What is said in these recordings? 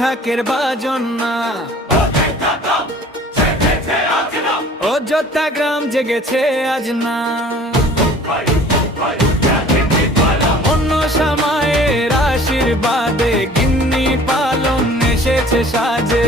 ঢাকের বাজন না। অযোধ্যা গ্রাম জেগেছে আজ না। অন্য সময়ের আশীর্বাদে গিন্নি পালন এসেছে সাজে।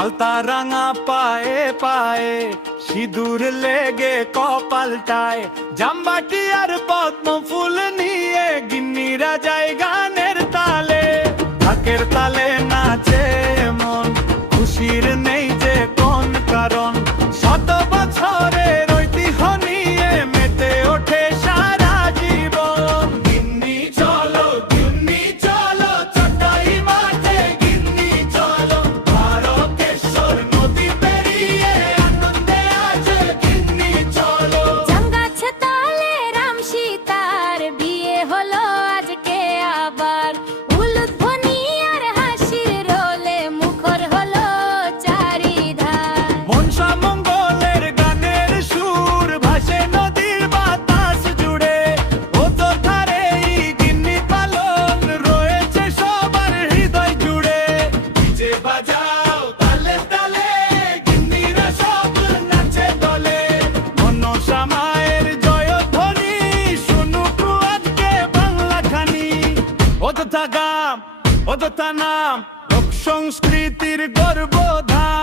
আলতা রাঙা পায়ে পায়ে সিঁদুর লেগে কপালটায়, জামবাটি আর পদ্ম ফুল নিয়ে গিন্নিরা যায় গানের তালে। ঢাকের তালে নাচে মন, খুশির নেই যে কোন কারণ। শত বছরের ঐতিহ্য নিয়ে মেতে ওঠে সারা জীবন। গিন্নি চলো, গিন্নি চলো, চটাই মাঠে গিন্নি চলো। ভারতেশ্বর নদী পেরিয়ে আনন্দে আছে গিন্নি চলো। জামগাছে তালে রাম সীতার বিয়ে হলো আজকে আবার। উলুধ্বনি আর হাসির রোলে মুখর হলো চারিধার। মনসা মঙ্গলের গানের সুর ভাসে নদীর বাতাস জুড়ে। অযোধ্যার এই গিন্নি পালন রয়েছে সবার হৃদয় জুড়ে। ডিজে বাজাও তালে তালে, গিন্নিরা সব নাচে দলে। মনসা মায়ের জয়ধ্বনি শুনুক আজকে বাংলা খানি। অযোধ্যা গাম, অযোধ্যা নাম, লোক সংস্কৃতির গর্বধাম।